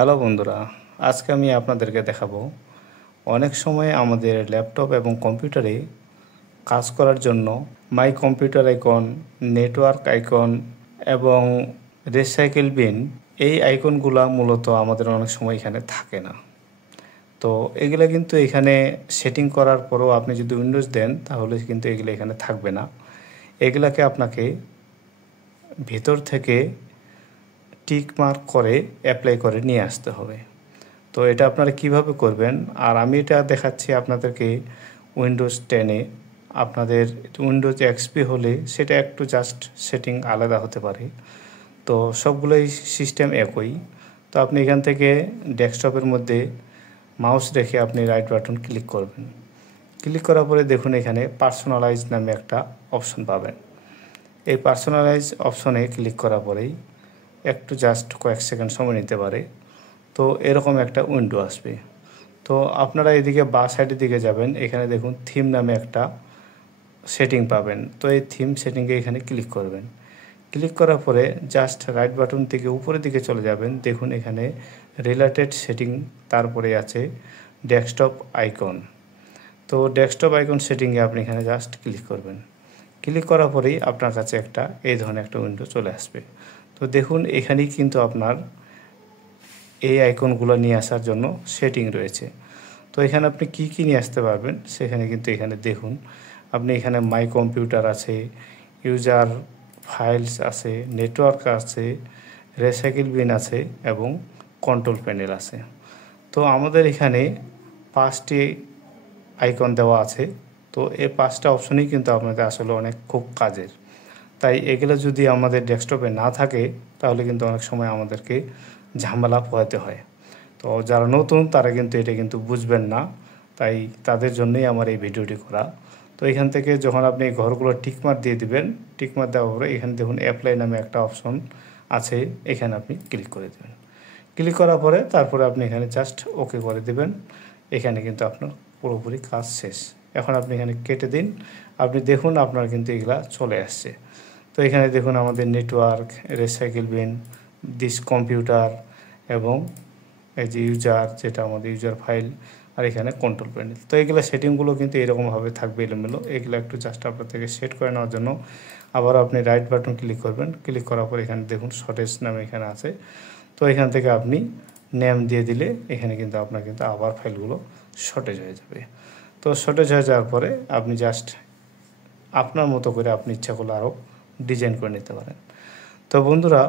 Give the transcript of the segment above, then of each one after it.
Hello বন্ধুরা, আজকে আমি আপনাদেরকে দেখাবো অনেক সময় আমাদের ল্যাপটপ এবং কম্পিউটারে কাজ করার জন্য my computer icon, network icon এবং রিসাইকেল বিন এই আইকনগুলো মূলত আমাদের অনেক সময় এখানে থাকে না। তো এগুলো কিন্তু এখানে সেটিং করার পরও আপনি যদি উইন্ডোজ দেন তাহলে কিন্তু এগুলো এখানে থাকবে না। এগুলাকে আপনাকে ভিতর থেকে টিক মার্ক করে অ্যাপ্লাই করে নিয়ে আসতে হবে। তো এটা আপনারা কিভাবে করবেন, আর আমি এটা দেখাচ্ছি আপনাদেরকে উইন্ডোজ 10-এ। আপনাদের উইন্ডোজ এক্সপি হলে সেটা একটু জাস্ট সেটিং আলাদা হতে পারে। তো সবগুলোই সিস্টেম একই। তো আপনি এখান থেকে ডেস্কটপের মধ্যে মাউস রেখে আপনি রাইট বাটন ক্লিক করবেন। ক্লিক করার পরে দেখুন এখানে পার্সোনালাইজ নামে একটা অপশন পাবেন। এই পার্সোনালাইজ অপশনে ক্লিক করার পরেই একটু জাস্ট কয়েক সেকেন্ড সময় নিতে পারে। তো এরকম একটা উইন্ডো আসবে। তো আপনারা এদিকে বা সাইডের দিকে যাবেন, এখানে দেখুন থিম নামে একটা সেটিং পাবেন। তো এই থিম সেটিংয়ে এখানে ক্লিক করবেন। ক্লিক করার পরে জাস্ট রাইট বাটন থেকে উপরের দিকে চলে যাবেন। দেখুন এখানে রিলেটেড সেটিং, তারপরে আছে ডেস্কটপ আইকন। তো ডেস্কটপ আইকন সেটিংয়ে আপনি এখানে জাস্ট ক্লিক করবেন। ক্লিক করার পরেই আপনার কাছে একটা এই ধরনের একটা উইন্ডো চলে আসবে। তো দেখুন এখানেই কিন্তু আপনার এই আইকনগুলো নিয়ে আসার জন্য সেটিং রয়েছে। তো এখানে আপনি কি কি নিয়ে আসতে পারবেন সেখানে কিন্তু এখানে দেখুন আপনি এখানে মাই কম্পিউটার আছে, ইউজার ফাইলস আছে, নেটওয়ার্ক আছে, রিসাইকেল বিন আছে এবং কন্ট্রোল প্যানেল আছে। তো আমাদের এখানে 5টি আইকন দেওয়া আছে। তো এই 5টা অপশনই কিন্তু আপনাদের আসলে অনেক খুব কাজের। তাই এগুলো যদি আমাদের ডেস্কটপে না থাকে তাহলে কিন্তু অনেক সময় আমাদেরকে ঝামেলা পোহাতে হয়। তো যারা নতুন তারা কিন্তু এটা কিন্তু বুঝবেন না, তাই তাদের জন্যই আমার এই ভিডিওটি করা। তো এখান থেকে যখন আপনি ঘরগুলো টিকমার্ক দিয়ে দিবেন, টিকমার্ক দেওয়ার পরে এখানে দেখুন অ্যাপ্লাই নামে একটা অপশন আছে, এখানে আপনি ক্লিক করে দেবেন। ক্লিক করার পরে তারপরে আপনি এখানে জাস্ট ওকে করে দেবেন। এখানে কিন্তু আপনার পুরোপুরি কাজ শেষ। এখন আপনি এখানে কেটে দিন। আপনি দেখুন আপনার কিন্তু এগুলা চলে আসছে। তো এখানে দেখুন আমাদের network, recycle bin, this computer এবং এই যে ইউজার, যেটা আমাদের ইউজার ফাইল, আর এখানে কন্ট্রোল প্যানেল। তো এগুলো সেটিংগুলো কিন্তু এরকমভাবে থাকবে এলোমেলো। এগুলো একটু জাস্ট আপনার থেকে সেট করে নেওয়ার জন্য আবার আপনি রাইট বাটন ক্লিক করবেন। ক্লিক করার পর এখানে দেখুন শর্টেজ নামে এখানে আছে। তো এখান থেকে আপনি নেম দিয়ে দিলে এখানে কিন্তু আপনার কিন্তু আবার ফাইলগুলো শর্টেজ হয়ে যাবে। তো শর্টেজ হয়ে যাওয়ার পরে আপনি জাস্ট আপনার মতো করে আপনি ইচ্ছা করলে আরও ডিজাইন করে নিতে পারেন। তো বন্ধুরা,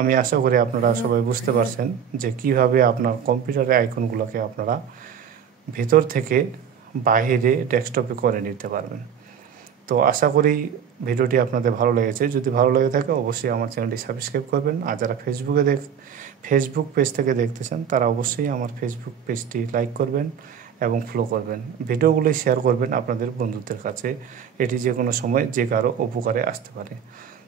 আমি আশা করি আপনারা সবাই বুঝতে পারছেন যে কিভাবে আপনার কম্পিউটারের আইকনগুলোকে আপনারা ভেতর থেকে বাইরে ডেস্কটপে করে নিতে পারবেন। তো আশা করি ভিডিওটি আপনাদের ভালো লেগেছে। যদি ভালো লেগে থাকে অবশ্যই আমার চ্যানেলটি সাবস্ক্রাইব করবেন। আর যারা ফেসবুক পেজ থেকে দেখতেছেন তারা অবশ্যই আমার ফেসবুক পেজটি লাইক করবেন এবং ফলো করবেন। ভিডিওগুলি শেয়ার করবেন আপনাদের বন্ধুদের কাছে। এটি যে কোনো সময় যে কারো উপকারে আসতে পারে।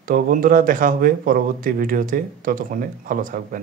তো বন্ধুরা, দেখা হবে পরবর্তী ভিডিওতে। ততক্ষণে ভালো থাকবেন।